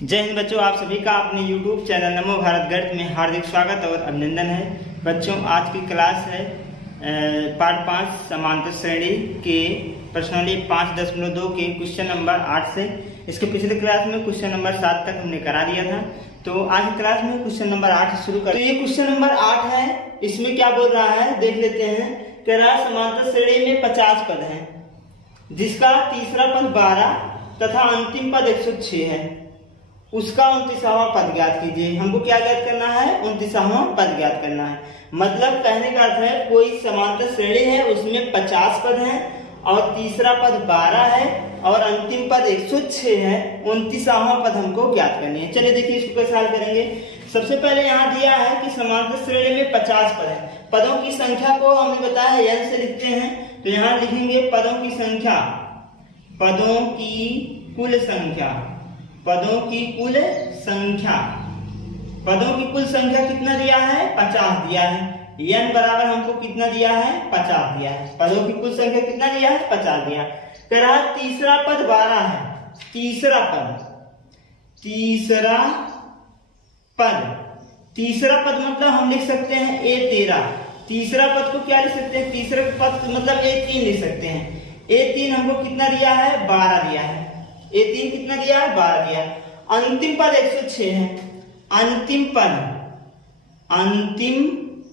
जय हिंद बच्चों, आप सभी का अपने YouTube चैनल नमो भारत गणित में हार्दिक स्वागत और अभिनंदन है। बच्चों, आज की क्लास है पार्ट 5 समांतर श्रेणी के प्रश्नावली 5.2 के क्वेश्चन नंबर 8 से। इसके पिछले क्लास में क्वेश्चन नंबर 7 तक हमने करा दिया था, तो आज की क्लास में क्वेश्चन नंबर 8 से शुरू कर। तो ये क्वेश्चन नंबर 8 है। इसमें क्या बोल रहा है देख लेते हैं। कह रहा है समांतर श्रेणी में 50 पद है, जिसका तीसरा पद 12 तथा अंतिम पद 106 है। उसका 29वां पद ज्ञात कीजिए। हमको क्या ज्ञात करना है? 29वां पद ज्ञात करना है। मतलब कहने का अर्थ है कोई समांतर श्रेणी है, उसमें 50 पद हैं और तीसरा पद 12 है और अंतिम पद 106 है। 29वां पद हमको ज्ञात करनी है। चलिए देखिए इसको कैसे हल करेंगे। सबसे पहले यहाँ दिया है कि समांतर श्रेणी में 50 पद है। पदों की संख्या को हमने बताया है n से लिखते हैं, तो यहाँ लिखेंगे पदों की संख्या, पदों की कुल संख्या, पदों की कुल संख्या। पदों की कुल संख्या कितना दिया है? 50 दिया है। n बराबर हमको कितना दिया है? 50 दिया है। पदों की कुल संख्या कितना दिया है? 50 दिया। कह रहा है तीसरा पद 12 है। तीसरा पद, तीसरा पद, तीसरा पद मतलब हम लिख सकते हैं A13। तीसरा पद को क्या लिख सकते हैं? तीसरा पद मतलब A3 लिख सकते हैं। A3 हमको कितना दिया है? 12 दिया है। A3 कितना दिया है? 12 दिया। अंतिम पद 106 है। अंतिम पद, अंतिम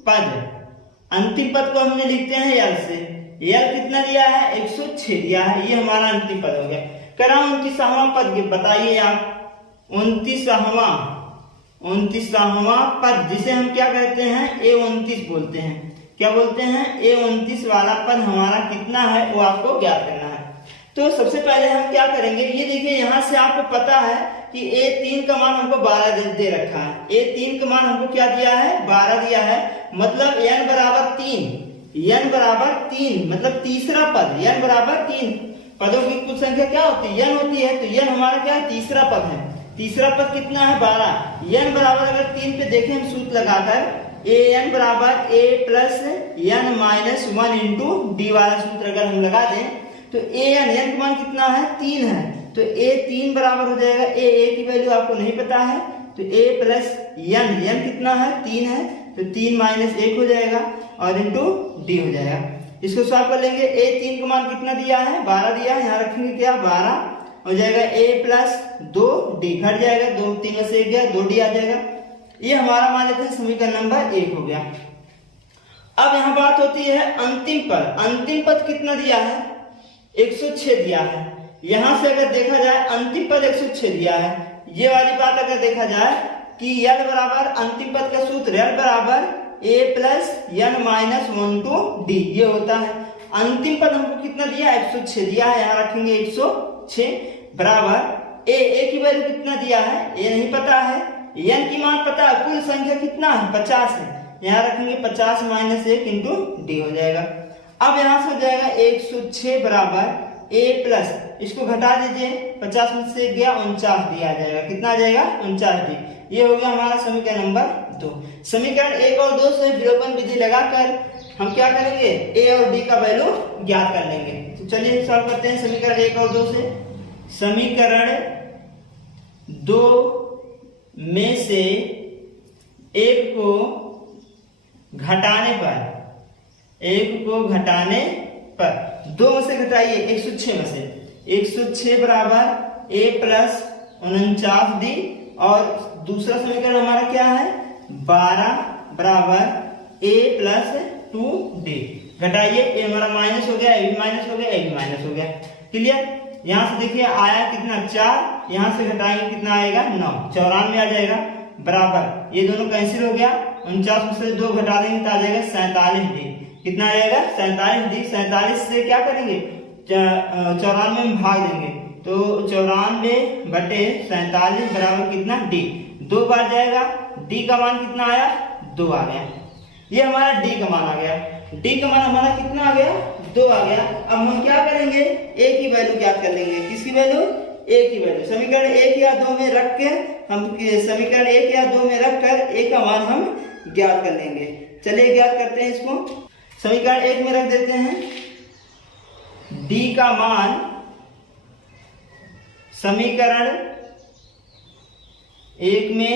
पद, अंतिम पद को हमने लिखते हैं L से। L कितना दिया है? 106 दिया है। ये हमारा अंतिम पद हो गया। कह रहा हूं 29वां पद बताइए आप। 29वां पद, जिसे हम क्या कहते हैं? A29 बोलते हैं। क्या बोलते हैं? A29 वाला पद हमारा कितना है वो आपको ज्ञात करना है। तो सबसे पहले हम क्या करेंगे, ये देखिए यहाँ से आपको पता है कि A3 का मान हमको 12 दे रखा है। A3 का मान हमको क्या दिया है? 12 दिया है। मतलब n बराबर 3, n बराबर 3 मतलब तीसरा पद, n बराबर 3। पदों की कुल संख्या क्या होती है? n होती है। तो n हमारा क्या है? तीसरा पद है। तीसरा पद कितना है? 12। n बराबर अगर 3 पे देखें हम सूत्र लगाकर, an बराबर a plus n minus 1 into D वाला सूत्र अगर हम लगा दें तो an का मान कितना है? 3 है। तो A3 बराबर हो जाएगा A की वैल्यू आपको नहीं पता है, तो A प्लस n कितना है? 3 है। तो 3 माइनस 1 हो जाएगा और इंटू डी हो जाएगा। इसको सॉल्व कर लेंगे। A3 का मान कितना दिया है? 12 दिया है। यहाँ रखेंगे क्या? 12 हो जाएगा। A प्लस 2 डी घट जाएगा, 2 3 में से 1 गया, 2 डी आ जाएगा। ये हमारा मान लेते हैं समीकरण नंबर 1 हो गया। अब यहाँ बात होती है अंतिम पद। अंतिम पद कितना दिया है? 106 दिया है। यहां से अगर देखा जाए अंतिम पद 106 दिया है। ये वाली बात अगर देखा जाए कि L बराबर अंतिम पद का सूत्र L बराबर a plus n minus 1 to D, ये होता है। अंतिम पद हमको कितना दिया? 106 दिया है। यहाँ रखेंगे 106 बराबर a की वैल्यू कितना दिया है? a नहीं पता है। n की मान पता है। कुल संख्या कितना है? 50 है। यहाँ रखेंगे 50 माइनस 1 इंटू डी हो जाएगा। अब यहां से हो जाएगा 106 बराबर a प्लस, इसको घटा दीजिए, 50 में से गया 49 डी आ जाएगा। कितना आ जाएगा? 49 डी। ये हो गया हमारा समीकरण नंबर 2। समीकरण 1 और 2 से विलोपन विधि लगाकर हम क्या करेंगे? a और d का वैल्यू ज्ञात कर लेंगे। तो चलिए सॉल्व करते हैं समीकरण 1 और 2 से। समीकरण 2 में से एक को घटाने पर, एक को घटाने पर 2 में से घटाइए 106 में से। 106 बराबर a प्लस 49 डी और दूसरा समीकरण हमारा क्या है? 12 बराबर a प्लस 2 डी। घटाइए, a हमारा माइनस हो गया, a भी माइनस हो गया, a भी माइनस हो गया। क्लियर? यहाँ से देखिए आया कितना? 4। यहाँ से घटाएंगे कितना आएगा? 9। 94 आ जाएगा बराबर, ये दोनों कैंसिल हो गया। 49 में से 2 घटा देंगे तो आ जाएगा 47 डी। कितना आ जाएगा? 47 डी। 47 से क्या करेंगे? 94 में भाग देंगे, तो 94 बटे 47 बराबर कितना? डी। 2 बार जाएगा, डी का मान कितना आया? 2 आ गया। ये हमारा डी का मान आ गया। डी का मान हमारा कितना आ गया? 2 आ गया। अब हम क्या करेंगे? ए की वैल्यू ज्ञात कर लेंगे। किसकी वैल्यू? ए की वैल्यू। समीकरण 1 या 2 में रख के हम समीकरण 1 या 2 में रखकर ए का मान हम ज्ञात कर लेंगे। चलिए ज्ञात करते हैं इसको। समीकरण 1 में रख देते हैं d का मान, समीकरण 1 में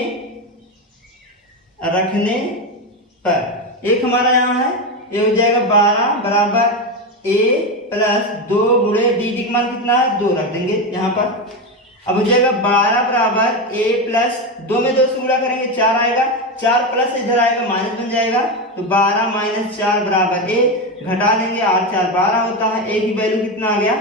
रखने पर 1 हमारा यहाँ है, ये हो जाएगा 12 बराबर a प्लस 2 गुणे डी का मान कितना है 2 रख देंगे यहाँ पर। अब हो जाएगा 12 बराबर a प्लस 2 में 2 से गुणा करेंगे 4 आएगा, 4 प्लस इधर आएगा माइनस बन जाएगा, तो 12 माइनस 4 बराबर a, घटा लेंगे 8 4 12 होता है, a की वैल्यू कितना आ गया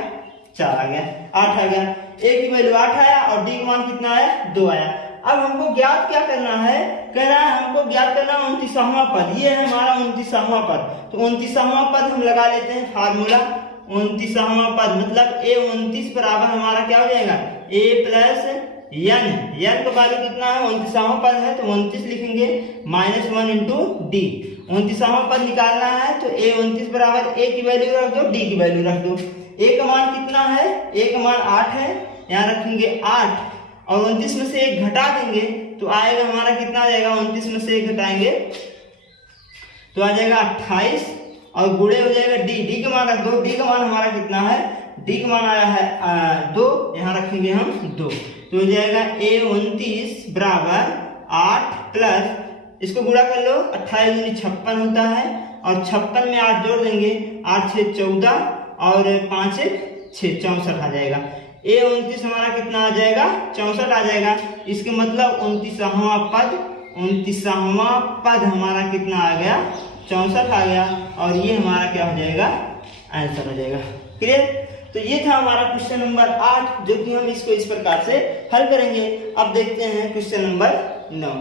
4 आ गया, 8 आ गया, a की वैल्यू 8 आया और d का मान कितना आया 2 आया। अब हमको ज्ञात क्या करना है, कह रहा है हमको ज्ञात करना 29वां पद, ये है हमारा 29वां पद। तो 29वां पद हम लगा लेते हैं फार्मूला, 29वां पद मतलब a 29 बराबर हमारा क्या हो जाएगा a प्लस n, n का वैल्यू कितना है 29वां पद है तो 29 लिखेंगे -1 इंटू डी। 29वां पद निकालना है तो a 29 बराबर a की वैल्यू रख दो, d की वैल्यू रख दो। a का मान कितना है, a का मान 8 है, यहाँ रखेंगे 8 और 29 में से 1 घटा देंगे तो आएगा हमारा कितना आ जाएगा, 29 में से 1 घटाएंगे तो आ जाएगा 28 और गुणे हो जाएगा डी का मान रख दो, डी का मान हमारा कितना है, डी का मान आया है 2, यहाँ रखेंगे हम 2 तो हो जाएगा a 29 बराबर 8 प्लस इसको गुणा कर लो 28 दूनी 56 होता है और 56 में 8 जोड़ देंगे 8 6 14 और 5 6 64 आ जाएगा। a 29 हमारा कितना आ जाएगा 64 आ जाएगा, इसके मतलब 29वां पद हमारा कितना आ गया 64 आ गया और ये हमारा क्या हो जाएगा आंसर हो जाएगा। क्लियर। तो ये था हमारा क्वेश्चन नंबर 8 जो कि हम इसको इस प्रकार से हल करेंगे। अब देखते हैं क्वेश्चन नंबर 9।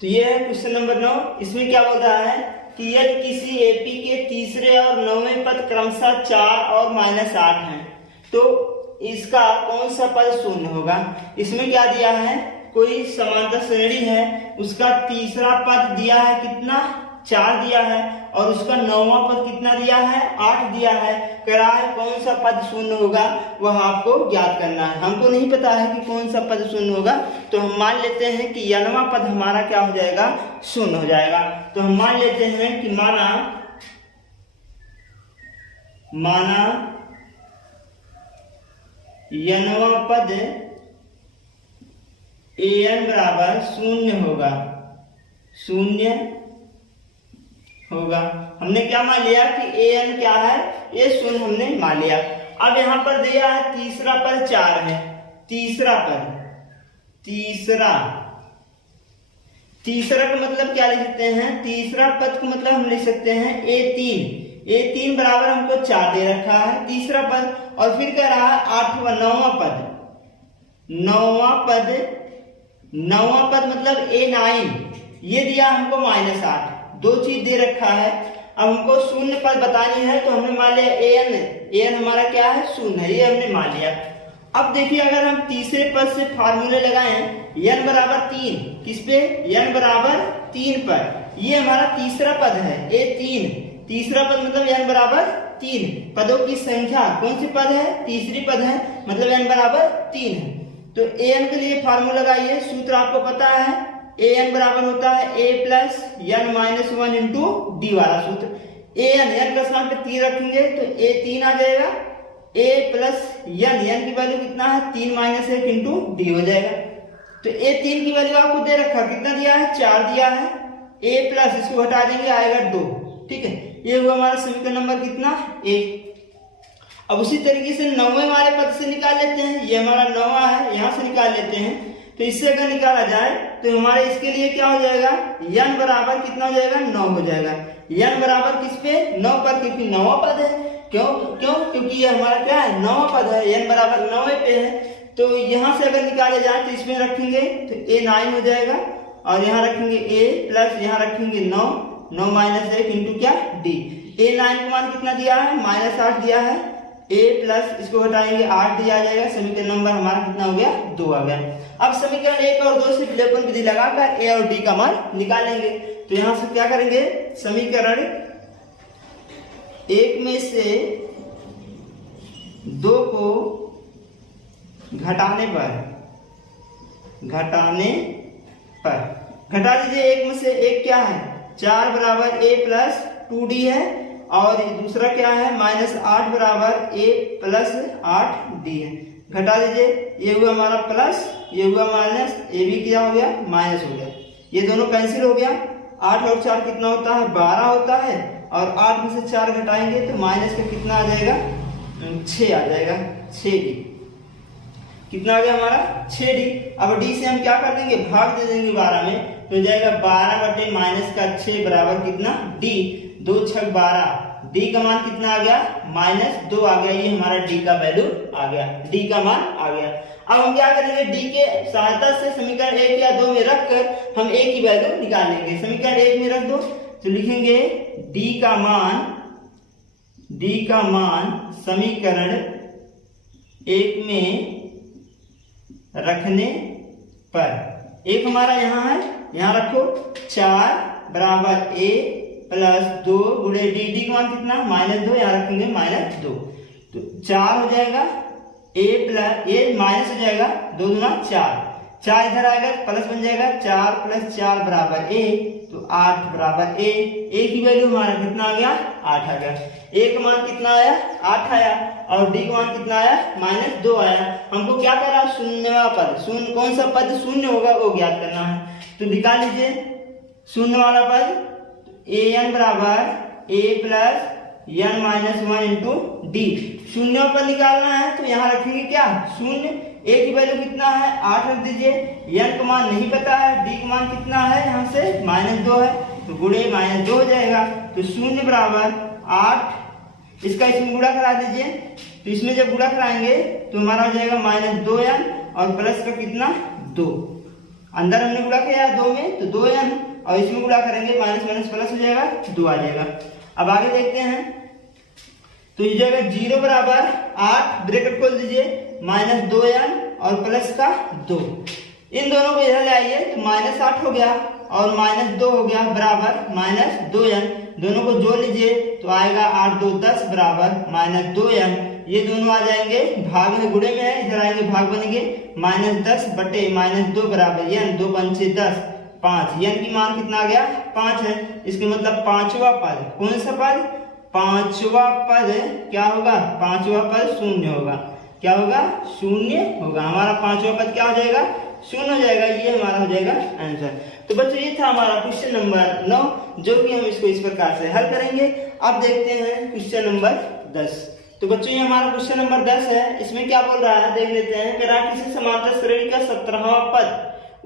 तो ये है क्वेश्चन नंबर 9। इसमें क्या बोल रहा है कि यदि किसी एपी के तीसरे और 9वें पद क्रमशः 4 और -8 हैं तो इसका कौन सा पद शून्य होगा। इसमें क्या दिया है, कोई समांतर श्रेणी है, उसका तीसरा पद दिया है कितना 4 दिया है और उसका 9वां पद कितना दिया है 8 दिया है। कह रहा है कौन सा पद शून्य होगा वह आपको ज्ञात करना है। हमको नहीं पता है कि कौन सा पद शून्य होगा तो हम मान लेते हैं कि n वां पद हमारा क्या हो जाएगा शून्य हो जाएगा। तो हम मान लेते हैं कि माना n वां पद an बराबर शून्य होगा। हमने क्या मान लिया कि an क्या है, ये शून्य हमने मान लिया। अब यहाँ पर दिया है तीसरा पद 4 है, तीसरा का मतलब क्या लिख सकते हैं, तीसरा पद का मतलब हम लिख सकते हैं a3 बराबर हमको 4 दे रखा है तीसरा पद और फिर कह रहा है 9वां पद मतलब a9 ये दिया हमको -8, 2 चीज दे रखा है। अब हमको शून्य पद बतानी है तो हमने मान लिया an हमारा क्या है शून्य है, ये हमने मान लिया। अब देखिए अगर हम तीसरे पद से फार्मूले लगाएं n बराबर 3 किस पे, n बराबर 3 पर, ये हमारा तीसरा पद है a3, तीसरा पद मतलब n बराबर 3, पदों की संख्या कौन सी पद है तीसरी पद है मतलब n बराबर 3 है। तो an के लिए फार्मूला लगाइए, सूत्र आपको पता है an बराबर होता है a plus n minus 1 into D वाला सूत्र। n का स्थान पे 3 रखेंगे तो a 3 आ जाएगा, a प्लस n की वैल्यू कितना है 3 माइनस 1 इंटू डी हो जाएगा। तो a 3 की वैल्यू आपको दे रखा कितना दिया है 4 दिया है, a प्लस इसको हटा देंगे आएगा 2। ठीक है, ये हुआ हमारा समीकरण नंबर कितना 1। अब उसी तरीके से 9वें वाले पद से निकाल लेते हैं, ये हमारा 9वां है यहाँ से निकाल लेते हैं। तो इससे अगर निकाला जाए तो हमारे इसके लिए क्या हो जाएगा n बराबर कितना हो जाएगा 9 हो जाएगा। n बराबर किस पे 9 पर, क्योंकि 9वां पद है। क्योंकि ये हमारा क्या है 9वां पद है, n बराबर 9 पे है। तो यहाँ से अगर निकाले जाए तो इसमें रखेंगे तो a9 हो जाएगा और यहाँ रखेंगे a प्लस यहाँ रखेंगे 9 माइनस 1 इंटू क्या d। a9 का मान कितना दिया है -8 दिया है, a प्लस इसको हटाएंगे 8 दिया जाएगा। समीकरण नंबर हमारा कितना हो गया 2 आ गया। अब समीकरण 1 और 2 से विलोपन विधि लगाकर a और d का मान निकालेंगे। तो यहाँ से क्या करेंगे, समीकरण 1 में से 2 को घटाने पर घटा दीजिए। 1 में से 1 क्या है 4 बराबर a प्लस 2d है और दूसरा क्या है -8 बराबर a प्लस 8d है। घटा दीजिए, ये हुआ हमारा प्लस, ये हुआ माइनस, ये भी क्या हो गया माइनस हो गया, ये दोनों कैंसिल हो गया। 8 और 4 कितना होता है 12 होता है, और 8 में से 4 घटाएंगे तो माइनस का कितना आ जाएगा 6 आ जाएगा, 6d कितना आ गया हमारा 6d। अब d से हम क्या कर देंगे भाग दे देंगे 12 में, तो हो जाएगा 12 बटे माइनस का 6 बराबर कितना d, 2 6 12, d का मान कितना आ गया -2 आ गया, ये हमारा d का वैल्यू आ गया, d का मान आ गया। अब हम क्या करेंगे d के सहायता से समीकरण 1 या 2 में रखकर हम a की वैल्यू निकाल लेंगे। समीकरण 1 में रख दो तो लिखेंगे d का मान समीकरण 1 में रखने पर, एक हमारा यहाँ है, यहाँ रखो 4 बराबर a प्लस 2 गुणे d का मान कितना -2, यहाँ रखेंगे -2, तो 4 हो जाएगा a प्लस a माइनस हो जाएगा 2 दूना 4 इधर आएगा प्लस बन जाएगा 4 + 4 बराबर a, तो 8 बराबर a की वैल्यू हमारा कितना आ गया 8 आ गया, a का मान कितना आया 8 आया, और d का मान कितना आया -2 आया। हमको क्या करना है शून्यवा पद, शून्य कौन सा पद शून्य होगा वो ज्ञात करना है, तो निकाल लीजिए शून्य वाला पद, an बराबर a plus n minus 1 into D, शून्य पर निकालना है तो यहाँ रखेंगे क्या शून्य, a की वैल्यू कितना है 8 रख दीजिए, n का मान नहीं पता है, d का मान कितना है यहाँ से -2 है, तो गुणे -2 हो जाएगा, तो शून्य बराबर 8, इसका इसमें गुणा करा दीजिए, तो इसमें जब गुणा कराएंगे तो हमारा हो जाएगा -2n और प्लस का कितना 2, अंदर हमने गुणा किया 2 में तो 2n, और इसमें गुणा करेंगे माइनस माइनस प्लस हो जाएगा 2 आ जाएगा। अब आगे देखते हैं, तो ये जाएगा 0 बराबर 8 ब्रैकेट खोल दीजिए -2n और प्लस का 2, इन दोनों को इधर ले आइए तो -8 हो गया और -2 हो गया बराबर -2n, दोनों को जोड़ लीजिए तो आएगा 8 2 10 बराबर -2n, ये दोनों आ जाएंगे भाग में, गुणे में है, इधर आएंगे भाग बनेंगे -10 बटे -2 बराबर n, 2 5 10 5, n की मान कितना आ गया 5 है, इसके मतलब पांचवा पद, कौन सा पद पांचवा पद क्या होगा, पांचवा पद शून्य होगा, क्या होगा शून्य होगा, हमारा पांचवा पद क्या हो जाएगा शून्य हो जाएगा, ये हमारा हो जाएगा आंसर। तो बच्चों ये था हमारा क्वेश्चन नंबर 9, जो कि हम इसको इस प्रकार से हल करेंगे। अब देखते हैं क्वेश्चन नंबर 10। तो बच्चों ये हमारा क्वेश्चन नंबर 10 है, इसमें क्या बोल रहा है देख लेते हैं, कह रहा है किसी समांतर श्रेणी का 17वां पद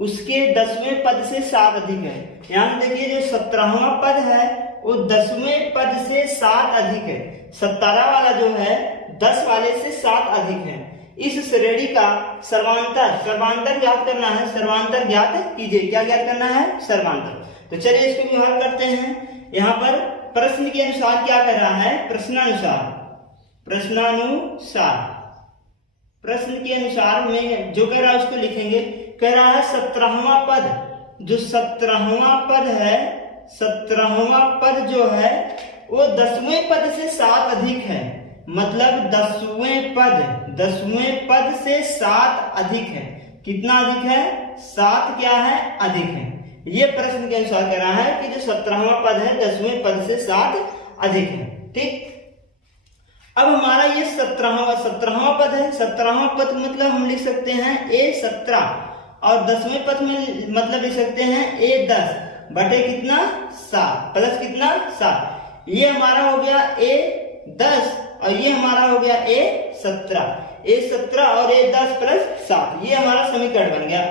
उसके 10वें पद से 7 अधिक है। यहाँ देखिए जो 17वां पद है वो 10वें पद से 7 अधिक है, 17 वाला जो है 10 वाले से 7 अधिक है। इस श्रेणी का सर्वांतर ज्ञात करना है, सर्वांतर ज्ञात कीजिए, क्या ज्ञात करना है सर्वांतर। तो चलिए इसको भी हल करते हैं। यहाँ पर प्रश्न के अनुसार क्या कर रहा है, प्रश्न के अनुसार में जो कह रहा है उसको लिखेंगे। कह रहा है 17वां पद, जो 17वां पद है, 17वां पद जो है वो 10वें पद से 7 अधिक है, मतलब 10वें पद से 7 अधिक है। कितना अधिक है 7 क्या है अधिक है, ये प्रश्न के अनुसार कह रहा है कि जो 17वां पद है 10वें पद से 7 अधिक है। ठीक, अब हमारा ये 17वां पद है, 17वां पद मतलब हम लिख सकते हैं a17 और 10वें पद में मतलब लिख सकते हैं a10 बटे कितना 7 प्लस कितना 7, ये हमारा हो गया a10 और ये हमारा हो गया a17 और a10 प्लस 7, ये हमारा समीकरण बन गया।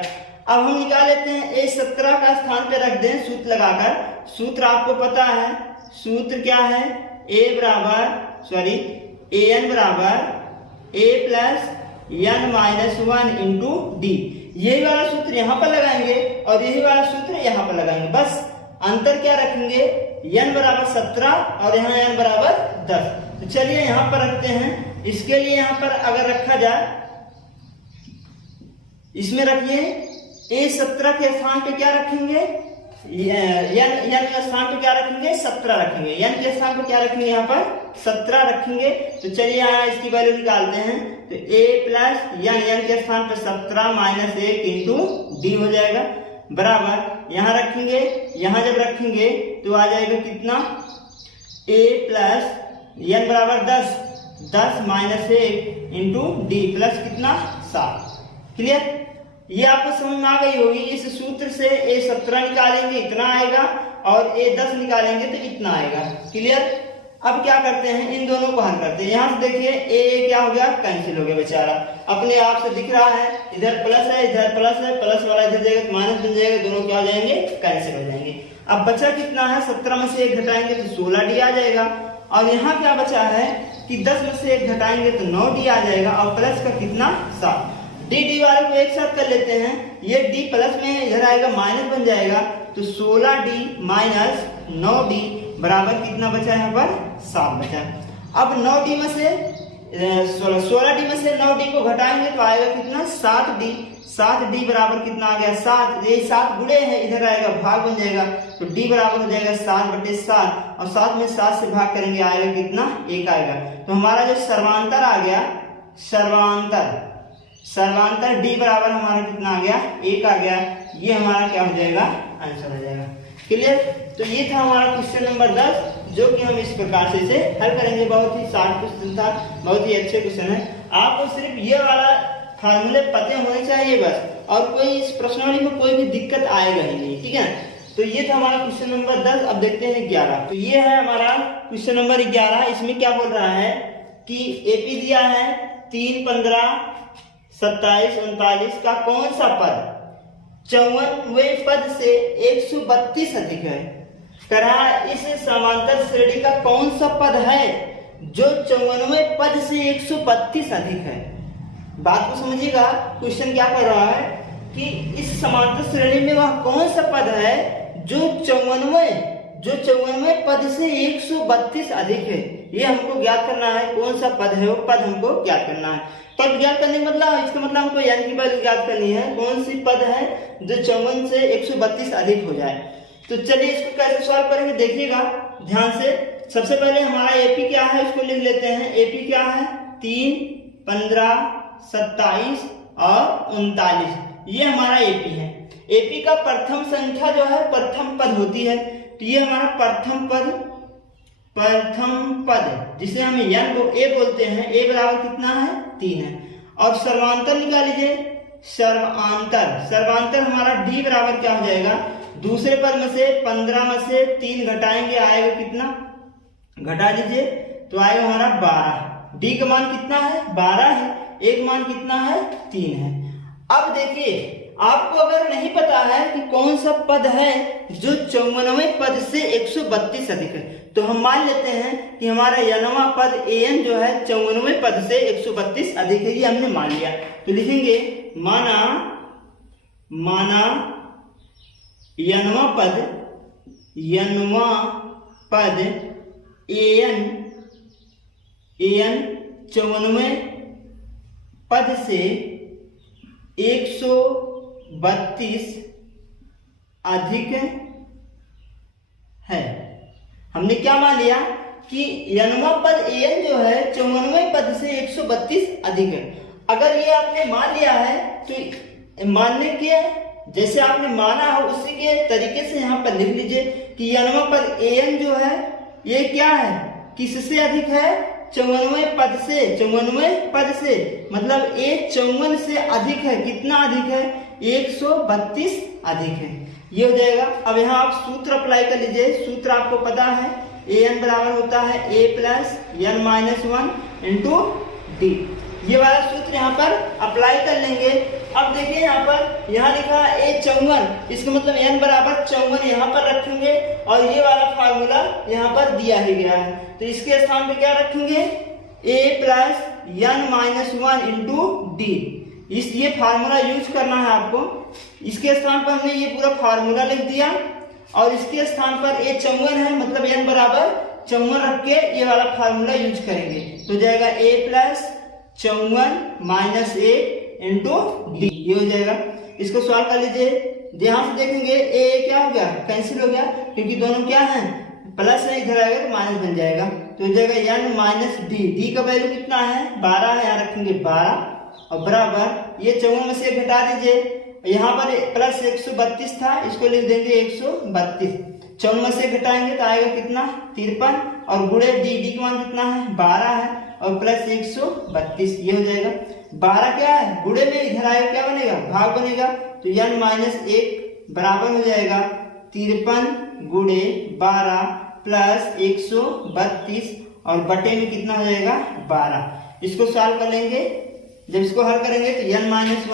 अब हम निकाल लेते हैं a17 का स्थान पे रख दें सूत्र लगाकर। सूत्र आपको पता है, सूत्र क्या है an बराबर a plus n minus 1 into D, यही वाला सूत्र यहाँ पर लगाएंगे और यही वाला सूत्र यहाँ पर लगाएंगे, बस अंतर क्या रखेंगे n बराबर 17 और यहाँ n बराबर 10। तो चलिए यहाँ पर रखते हैं, इसके लिए यहाँ पर अगर रखा जाए, इसमें रखिए a17 के स्थान पे क्या रखेंगे, n के स्थान पे क्या रखेंगे 17 रखेंगे, n के स्थान पे क्या रखेंगे यहाँ पर 17 रखेंगे। तो चलिए यहाँ इसकी वैल्यू निकालते हैं, तो a प्लस n के स्थान पे 17 माइनस 1 इंटू डी हो जाएगा, बराबर यहाँ रखेंगे, यहाँ जब रखेंगे तो आ जाएगा कितना a प्लस n बराबर 10, 10 माइनस 1 इंटू डी प्लस कितना 7। क्लियर? ये आपको समझ में आ गई होगी। इस सूत्र से ए 17 निकालेंगे इतना आएगा और ए 10 निकालेंगे तो इतना आएगा। क्लियर? अब क्या करते हैं, इन दोनों को हल करते हैं। यहाँ से देखिए ए क्या हो गया, कैंसिल हो गया बेचारा, अपने आप से दिख रहा है। इधर प्लस है इधर प्लस है, प्लस वाला इधर जाएगा तो माइनस बन जाएगा, दोनों क्या हो जाएंगे, कैंसिल हो जाएंगे। अब बचा कितना है, 17 में से 1 घटाएंगे तो 16 डी आ जाएगा। और यहाँ क्या बचा है कि 10 में से 1 घटाएंगे तो 9 डी आ जाएगा और प्लस का कितना 7। डी वाले को एक साथ कर लेते हैं, ये डी प्लस में इधर आएगा माइनस बन जाएगा तो 16 डी माइनस 9 डी बराबर कितना बचा यहाँ पर 7 बचा। अब 9 डी में से 16 डी में से 9 डी को घटाएंगे तो आएगा कितना 7 डी। 7 डी बराबर कितना आ गया 7, ये 7 गुणे है इधर आएगा भाग बन जाएगा तो डी बराबर हो जाएगा 7/7 और 7 में 7 से भाग करेंगे आएगा कितना 1 आएगा। तो हमारा जो सर्वांतर आ गया, सर्वांतर डी बराबर हमारा कितना आ गया 1 आ गया। ये हमारा क्या हो जाएगा, आंसर हो जाएगा। क्लियर? तो ये था हमारा क्वेश्चन नंबर 10 जो कि हम इस प्रकार से इसे हल करेंगे। बहुत ही शार्ट क्वेश्चन था, बहुत ही अच्छे क्वेश्चन है। आपको सिर्फ ये वाला फार्मूले पते होने चाहिए बस, और कोई इस प्रश्नावली में कोई भी दिक्कत आएगा ही नहीं। ठीक है? तो ये था हमारा क्वेश्चन नंबर 10। अब देखते हैं 11। तो ये है हमारा क्वेश्चन नंबर 11। इसमें क्या बोल रहा है कि एपी दिया है 3, 15, 27, 39 का कौन सा पद 54वें पद से 132 अधिक है। कहा इस समांतर श्रेणी का कौन सा पद है जो 54वें पद से 132 अधिक है। बात को समझिएगा, क्वेश्चन क्या कर रहा है कि इस समांतर श्रेणी में वह कौन सा पद है जो 54वें पद से 132 अधिक है। ये हमको ज्ञात करना है, कौन सा पद है वो पद हमको ज्ञात करना है। पद ज्ञात करने का मतलब, इसका मतलब हमको यानी की वैल्यू ज्ञात करनी है, कौन सी पद है जो 54 से 132 अधिक हो जाए। तो चलिए इसको कैसे सॉल्व करेंगे देखिएगा ध्यान से। सबसे पहले हमारा एपी क्या है इसको लिख लेते हैं। एपी क्या है 3, 15, 27 और 39, ये हमारा एपी है। एपी का प्रथम संख्या जो है प्रथम पद होती है, तो ये हमारा प्रथम पद जिसे हम ए बोलते हैं। ए बराबर कितना है 3 है। और सर्वांतर निकाल लीजिए, सर्वांतर हमारा डी बराबर क्या हो जाएगा, दूसरे पद में से 15 में से 3 घटाएंगे आएगा कितना, घटा दीजिए तो आएगा हमारा 12। डी का मान कितना है 12 है, एक मान कितना है 3 है। अब देखिए आपको अगर नहीं पता है कि कौन सा पद है जो 54वें पद से 132 अधिक है, तो हम मान लेते हैं कि हमारा यनवा पद an जो है 54वें पद से 132 अधिक है। ये हमने मान लिया, तो लिखेंगे माना यनवा पद an 54वें पद से 132 अधिक है। हमने क्या मान लिया कि यनवा पद an जो है 54वें पद से 132 अधिक है। अगर ये आपने मान लिया है तो मानने के जैसे आपने माना हो उसी के तरीके से यहाँ पर लिख लीजिए कि यनवा पद an जो है ये क्या है, किससे अधिक है, 54वें पद से। 54वें पद से मतलब ए 54 से अधिक है, कितना अधिक है 132 अधिक है, ये हो जाएगा। अब यहाँ आप सूत्र अप्लाई कर लीजिए। सूत्र आपको पता है an बराबर होता है a plus n-1 into D. ये वाला सूत्र यहाँ पर अप्लाई कर लेंगे। अब देखिए यहाँ पर यहाँ लिखा है a 54, इसका मतलब n बराबर 54 यहाँ पर रखेंगे और ये वाला फार्मूला यहाँ पर दिया ही गया है, तो इसके स्थान पे क्या रखेंगे a plus n-1 into D. ये फार्मूला यूज करना है आपको। इसके स्थान पर हमने ये पूरा फार्मूला लिख दिया और इसके स्थान पर a 54 है मतलब n बराबर 54 रख के ये वाला फार्मूला यूज करेंगे, तो जाएगा a plus 54 minus a into D, ये हो जाएगा। इसको सॉल्व कर लीजिए। ध्यान से देखेंगे a क्या हो गया, कैंसिल हो गया क्योंकि दोनों क्या है प्लस है, इधर आएगा तो माइनस बन जाएगा, तो हो जाएगा n माइनस डी। डी का वैल्यू कितना है 12 है, यहाँ रखेंगे 12 और बराबर ये 54 में से घटा दीजिए। यहाँ पर प्लस 132 था, इसको लिख देंगे 132। 54 में से घटाएंगे तो आएगा कितना 53 और गुणे डी, डी का मान कितना है 12 है और प्लस 132, ये हो जाएगा। 12 क्या है, गुणे में इधर आएगा क्या बनेगा, भाग बनेगा, तो n माइनस 1 बराबर हो जाएगा 53 गुणे 12 प्लस 132 और बटे में कितना हो जाएगा 12। इसको सॉल्व कर लेंगे, जब इसको हल करेंगे तो n माइनस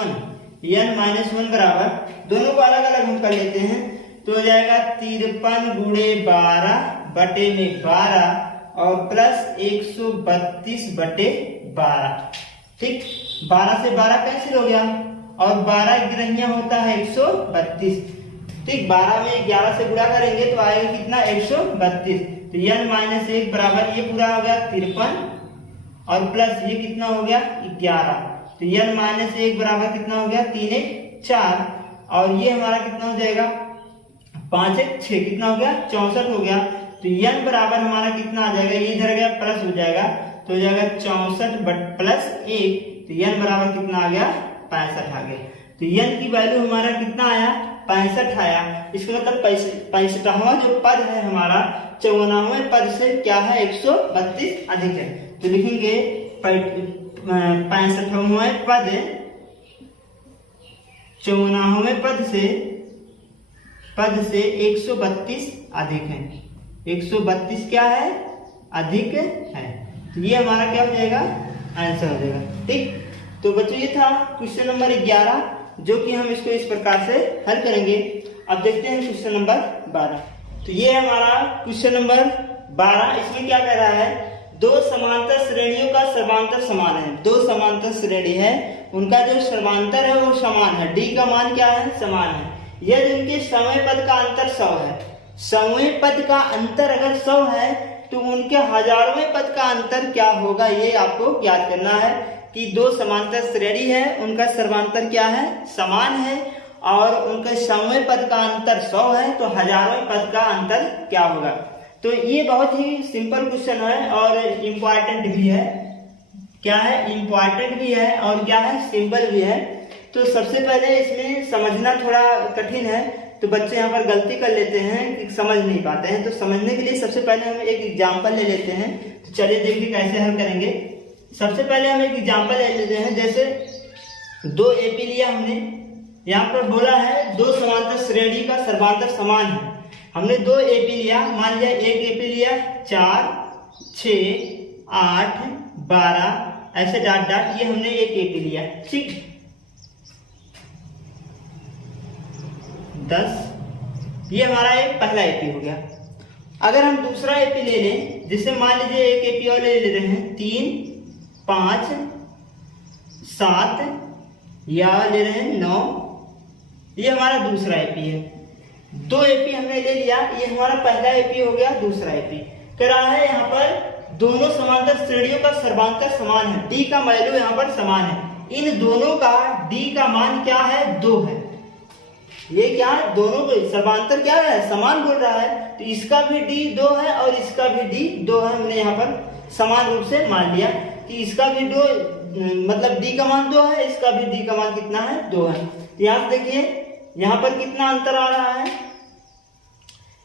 1 बराबर, दोनों को अलग अलग हम कर लेते हैं, तो हो जाएगा 53 गुणे 12 बटे में 12 और प्लस 132 बटे 12। ठीक, 12 से 12 कैंसिल हो गया और 12 गिरहियां होता है 132। ठीक, 12 में 11 से गुणा करेंगे तो आएगा कितना 132, तो n माइनस 1 बराबर ये पूरा हो गया 53 और प्लस ये कितना हो गया 11, तो n माइनस 1 बराबर कितना हो गया 3 1 4 और ये हमारा कितना हो जाएगा 5 1 6, कितना हो गया 64 हो गया। तो n बराबर हमारा कितना आ जाएगा, ये इधर गया प्लस हो जाएगा, तो हो जाएगा 64 प्लस 1, तो n बराबर कितना आ गया 65 आ गया। तो n की वैल्यू हमारा कितना आया 65 आया। इसका मतलब 65वां जो पद है हमारा 54वें पद से क्या है 132 अधिक है, तो लिखेंगे 65वें पद 54वें पद से 132 अधिक है, 132 क्या है अधिक है, तो ये हमारा क्या हो जाएगा आंसर हो जाएगा। ठीक, तो बच्चों ये था क्वेश्चन नंबर 11, जो कि हम इसको इस प्रकार से हल करेंगे। अब देखते हैं क्वेश्चन नंबर 12। तो ये हमारा क्वेश्चन नंबर 12, इसमें क्या कह रहा है, दो समांतर श्रेणियों का सर्वांतर समान है। दो समांतर श्रेणी है, उनका जो सर्वांतर है वो समान है, डी का मान क्या है समान है, यदि उनके समय पद का अंतर 100 है। समय पद का अंतर अगर 100 है तो उनके हजारवें पद का अंतर क्या होगा, ये आपको याद करना है कि दो समांतर श्रेणी है, उनका सर्वांतर क्या है समान है और उनके समय पद का अंतर 100 है, तो हजारवें पद का अंतर क्या होगा। तो ये बहुत ही सिंपल क्वेश्चन है और इम्पॉर्टेंट भी है, क्या है इम्पॉर्टेंट भी है और क्या है सिंपल भी है। तो सबसे पहले इसमें समझना थोड़ा कठिन है, तो बच्चे यहाँ पर गलती कर लेते हैं कि समझ नहीं पाते हैं। तो समझने के लिए सबसे पहले हम एक एग्जाम्पल ले लेते हैं, तो चलिए देखिए कैसे हल करेंगे। सबसे पहले हम एक एग्जाम्पल ले लेते हैं, जैसे 2 एपी लिया हमने, यहाँ पर बोला है दो समांतर श्रेणी का सर्वांतर समान है। हमने 2 एपी लिया, मान लिया एक एपी लिया 4 6 8 12 ऐसे डाट डाट, ये हमने एक एपी लिया, ठीक 10, ये हमारा एक पहला एपी हो गया। अगर हम दूसरा एपी ले लें, जिससे मान लीजिए एक एपी और ले रहे हैं 3 5 7 या ले रहे हैं 9, ये हमारा दूसरा एपी है। 2 एपी हमने ले लिया, ये हमारा पहला एपी हो गया, दूसरा एपी कह रहा है यहाँ पर दोनों समांतर श्रेणियों का सर्वांतर समान है, डी का वैल्यू यहाँ पर समान है। इन दोनों का डी का मान क्या है 2 है, ये क्या है दोनों को सर्वांतर क्या है समान बोल रहा है, तो इसका भी डी 2 है और इसका भी डी 2 है। हमने यहाँ पर समान रूप से मान लिया कि इसका भी 2 मतलब डी का मान 2 है, इसका भी डी का मान कितना है 2 है। तो यहाँ देखिए यहाँ पर कितना अंतर आ रहा है,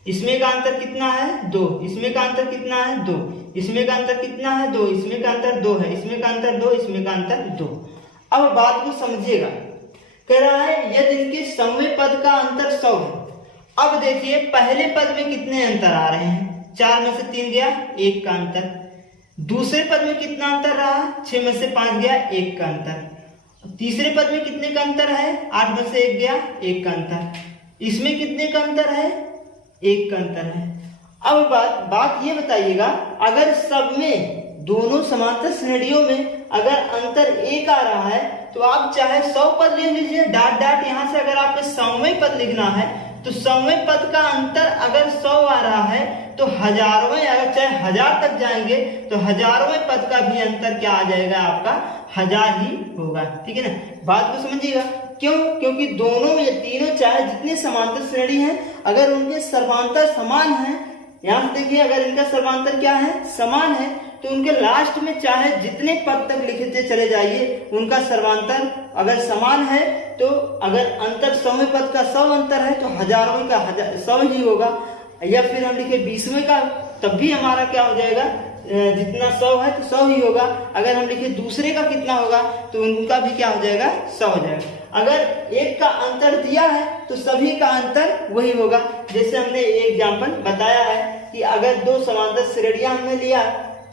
इसमें का अंतर कितना है 2, इसमें का अंतर कितना है 2, इसमें का अंतर कितना है 2, इसमें का अंतर 2 है, इसमें का अंतर 2, इसमें का अंतर 2। अब बात को समझिएगा, कह रहा है यदि इनके समय पद का अंतर 100 है। अब देखिए पहले पद में कितने अंतर आ रहे हैं, 4 में से 3 गया 1 का अंतर, दूसरे पद में कितना अंतर रहा 6 में से 5 गया 1 का अंतर, तीसरे पद में कितने का अंतर है 8 में से 1 गया 1 का अंतर, इसमें कितने का अंतर है 1 का अंतर है। अब बात ये बताइएगा, अगर सब में दोनों समांतर श्रेणियों में अगर अंतर 1 आ रहा है तो आप चाहे 100 पद ले लीजिए डाट डाट, यहाँ से अगर आपको सौवें पद लिखना है तो सौवें पद का अंतर अगर 100 आ रहा है तो हजारवें, अगर चाहे 1000 तक जाएंगे तो हजारवें पद का भी अंतर क्या आ जाएगा आपका 1000 ही होगा, ठीक है ना। बात को समझिएगा, क्यों, क्योंकि दोनों या तीनों चाहे जितने समांतर श्रेणी हैं अगर उनके सर्वांतर समान है, यहाँ से देखिए अगर इनका सर्वांतर क्या है समान है तो उनके लास्ट में चाहे जितने पद तक लिखते चले जाइए उनका सर्वांतर अगर समान है, तो अगर अंतर 100वें पद का 100 अंतर है तो हजारवें का 100 ही होगा, या फिर हम लिखे 20वें का तब भी हमारा क्या हो जाएगा जितना 100 है तो 100 ही होगा। अगर हम लिखे दूसरे का कितना होगा तो उनका भी क्या हो जाएगा, 100 हो जाएगा। अगर एक का अंतर दिया है तो सभी का अंतर वही होगा। जैसे हमने एग्जाम्पल बताया है कि अगर दो समांतर श्रेणियां हमने लिया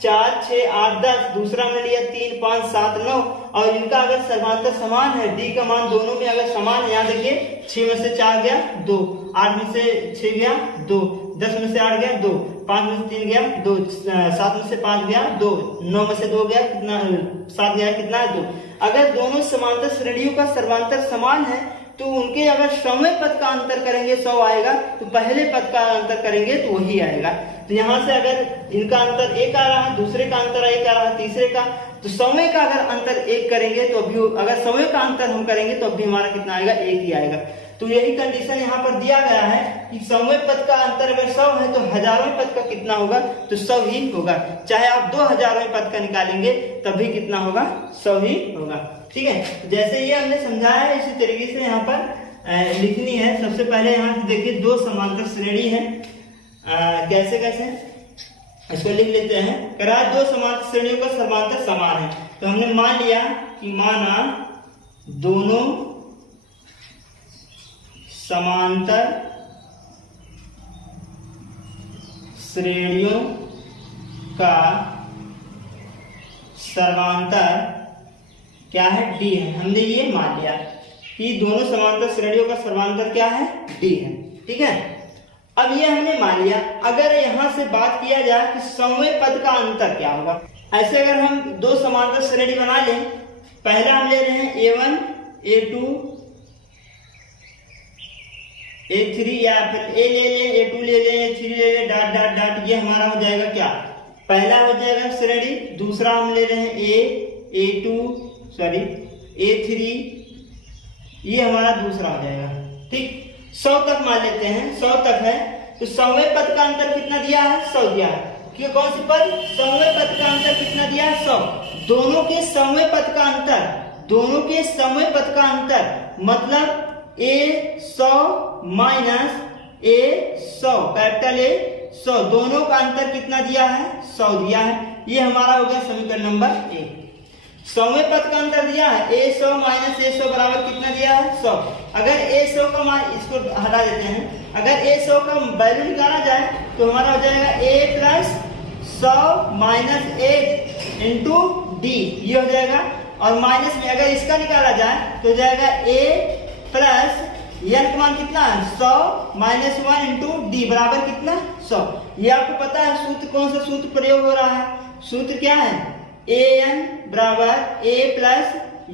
4, 6, 8, 10, दूसरा हमने लिया 3, 5, 7, 9 और इनका अगर समांतर समान है, डी का मान दोनों में अगर समान है, यहाँ देखिए 6 में से 4 गया 2, 8 में से 6 गया 2, 10 में से 8 गया 2, 5 में से 3 गया 2, 7 में से 5 गया 2, 9 में से 2 गया कितना 7 गया कितना है 2। अगर दोनों समांतर श्रेणियों का सर्वांतर समान है तो उनके अगर समय पद का अंतर करेंगे 100 आएगा, तो पहले पद का अंतर करेंगे तो वही आएगा। तो यहाँ से अगर इनका अंतर 1 आ रहा है, दूसरे का अंतर 1 आ रहा है, तीसरे का, तो समय का अगर अंतर 1 करेंगे तो अभी अगर समय का अंतर हम करेंगे तो अभी हमारा कितना आएगा, 1 ही आएगा। तो यही कंडीशन यहाँ पर दिया गया है कि सौवें पद का अंतर अगर 100 है तो हजारवें पद का कितना होगा, तो 100 ही होगा। चाहे आप 2000वें पद का निकालेंगे तब भी कितना होगा, 100 ही होगा। ठीक है, जैसे ये हमने समझाया है इसी तरीके से यहाँ पर लिखनी है। सबसे पहले यहाँ से देखिए दो समांतर श्रेणी है, कैसे कैसे इसको लिख लेते हैं। करा दो समांतर श्रेणियों का सर्वांतर समान है, तो हमने मान लिया कि माना दोनों समांतर श्रेणियों का सर्वांतर क्या है, डी है। हमने ये मान लिया कि दोनों समांतर श्रेणियों का सर्वांतर क्या है, डी है। ठीक है, अब ये हमने मान लिया। अगर यहां से बात किया जाए कि सौवें पद का अंतर क्या होगा, ऐसे अगर हम दो समांतर श्रेणी बना लें, पहला हम ले रहे हैं A1 A2 A3 या फिर A ले लें, A2 ले लें, A3 ले लें, डॉट डॉट डॉट, ये हमारा हो जाएगा क्या, पहला हो जाएगा श्रेणी। दूसरा हम ले रहे हैं A3, ये हमारा दूसरा हो जाएगा। ठीक, 100 तक मान लेते हैं, 100 तक है तो सौवें पद का अंतर कितना दिया है, 100 दिया है। कि कौन सी पद, सौवें पद का अंतर कितना दिया है, 100। दोनों के सौवें पद का अंतर, दोनों के सौवें पद का अंतर मतलब A100 minus A100, capital A100, दोनों का अंतर कितना दिया है, 100 दिया है। ये हमारा हो गया समीकरण नंबर 1। सौवें पद का अंतर दिया है A100 माइनस A100 बराबर कितना दिया है, 100। अगर A100 का मान, इसको हटा देते हैं, अगर A100 का वैल्यू निकाला जाए तो हमारा हो जाएगा A plus 100 minus 1 into D, ये हो जाएगा। और माइनस में अगर इसका निकाला जाए तो हो जाएगा A प्लस n का मान कितना है, 100 माइनस 1 इंटू डी बराबर कितना, 100। ये आपको पता है सूत्र, कौन सा सूत्र प्रयोग हो रहा है, सूत्र क्या है, an बराबर a plus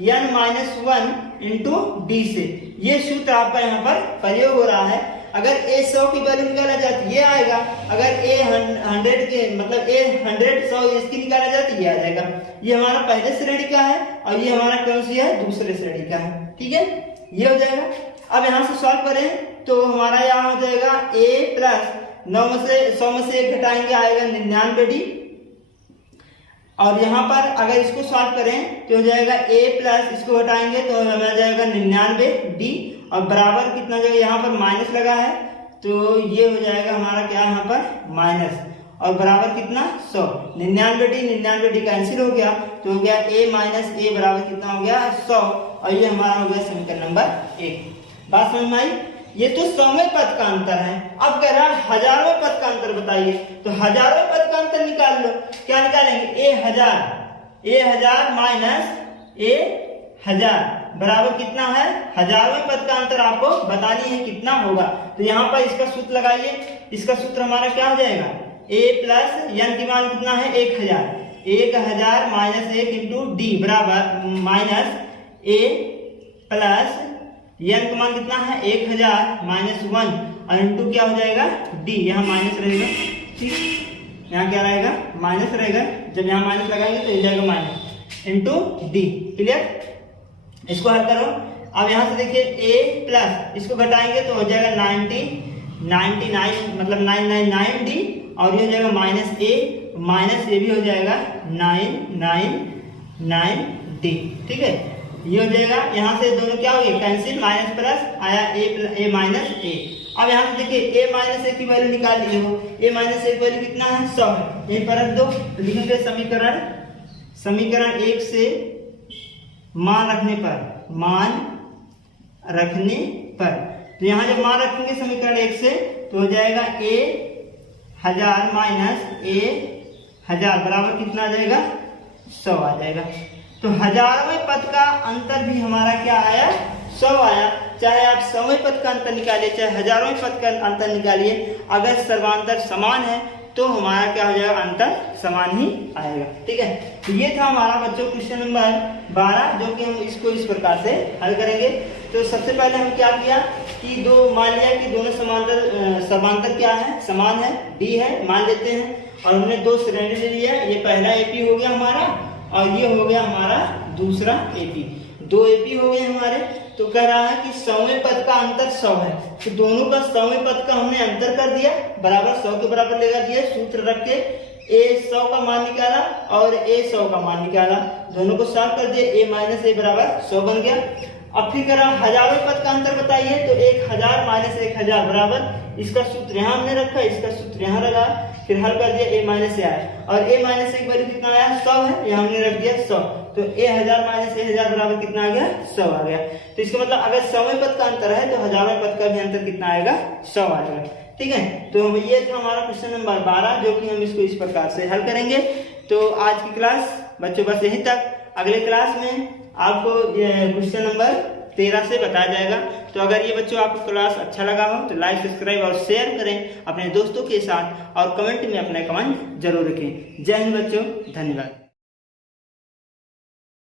n minus 1 into D से। ये सूत्र आपका यहाँ पर प्रयोग हो रहा है। अगर a 100 की वैल्यू निकाला जाए तो ये आएगा, अगर a 100 के मतलब a 100 इसकी निकाला जाए तो ये आ जाएगा। ये हमारा पहले श्रेणी का है और ये हमारा कौन सी है, दूसरे श्रेणी का है। ठीक है, ये हो जाएगा। अब यहाँ से सॉल्व करें तो हमारा यहाँ हो जाएगा a प्लस 9 में से 100 में से 1 घटाएंगे आएगा 99d, और यहाँ पर अगर इसको सॉल्व करें तो हो जाएगा a प्लस इसको हटाएंगे तो हमें जाएगा 99d, और बराबर कितना जाएगा, यहाँ पर माइनस लगा है तो ये हो जाएगा हमारा क्या, यहाँ पर माइनस, और बराबर कितना 100। 99d कैंसिल हो गया तो हो गया a माइनस a बराबर कितना हो गया, 100, और ये हमारा हो गया समीकरण नंबर 1। बात समझ में आई। ये तो सौवें पद का अंतर है। अब कह रहा है हजारवें पद का अंतर बताइए, तो हजारवें पद का अंतर निकाल लो। क्या निकालेंगे, a 1000 माइनस a 1000 बराबर कितना है, हजारवें पद का अंतर आपको बतानी है कितना होगा। तो यहाँ पर इसका सूत्र लगाइए, इसका सूत्र हमारा क्या हो जाएगा, a प्लस n की मान कितना है, 1000 माइनस 1 इंटू डी बराबर माइनस a प्लस n का मान कितना है, 1000 माइनस 1 और इंटू क्या हो जाएगा, d, यहाँ माइनस रहेगा। ठीक, यहाँ क्या रहेगा, माइनस रहेगा। जब यहाँ माइनस लगाएंगे तो हो जाएगा माइनस इंटू डी। क्लियर, इसको हल करो। अब यहाँ से देखिए a प्लस इसको घटाएंगे तो हो जाएगा 99 मतलब 999d, और ये हो जाएगा माइनस ये भी हो जाएगा 999d। ठीक है, ये हो जाएगा। यहाँ से दोनों क्या हो गए, कैंसिल, माइनस प्लस आया a माइनस a, अब यहाँ से देखिए a माइनस ए की वैल्यू निकाल लिए हो, a माइनस ए की वैल्यू कितना है 100 है, यहीं पर रख दो। तो लिखेंगे समीकरण 1 से मान रखने पर, तो यहाँ जब मान रखेंगे समीकरण 1 से तो हो जाएगा a 1000 माइनस a 1000 बराबर कितना आ जाएगा 100 आ जाएगा। तो हजारवें पद का अंतर भी हमारा क्या आया 100 आया। चाहे आप 100वें पद का अंतर निकालिए चाहे हजारवें पद का अंतर निकालिए, अगर सर्वांतर समान है तो हमारा क्या हो जाएगा अंतर समान ही आएगा। ठीक है, तो ये था हमारा बच्चों क्वेश्चन नंबर 12 जो कि हम इसको इस प्रकार से हल करेंगे। तो सबसे पहले हम क्या किया कि मान लिया कि दोनों समांतर क्या है समान है, डी है मान लेते हैं, और हमने दो श्रेणी ले लिया। ये पहला एपी हो गया हमारा और ये हो गया हमारा दूसरा एपी, दो एपी हो गए हमारे। तो कह रहा है कि 100वें पद का अंतर 100 है, तो दोनों का 100वें पद का हमने अंतर कर दिया बराबर 100 के बराबर लगा दिया, सूत्र रख के a 100 का मान निकाला और a 100 का मान निकाला, दोनों को सॉल्व कर दिया, a माइनस a बराबर 100 बन गया। अब फिर कह रहा हजारवें पद का अंतर बताइए, तो 1000 माइनस 1000 बराबर, इसका सूत्र यहाँ हमने रखा, इसका सूत्र यहाँ लगा, फिर हल कर दिया a माइनस आया, और a माइनस की वैल्यू कितना आया 100 है, यहाँ हमने रख दिया 100, तो 1000 माइनस 1000 बराबर कितना आ गया 100 आ गया। तो इसका मतलब अगर 100वें पद का अंतर है तो हजारवें पद का भी अंतर कितना आएगा 100 आएगा। ठीक है, तो ये था हमारा क्वेश्चन नंबर 12 जो कि हम इसको इस प्रकार से हल करेंगे। तो आज की क्लास बच्चों बस यहीं तक, अगले क्लास में आपको क्वेश्चन नंबर 13 से बताया जाएगा। तो अगर ये बच्चों आपको क्लास अच्छा लगा हो तो लाइक सब्सक्राइब और शेयर करें अपने दोस्तों के साथ, और कमेंट में अपना कमेंट जरूर रखें। जय हिंद बच्चों, धन्यवाद।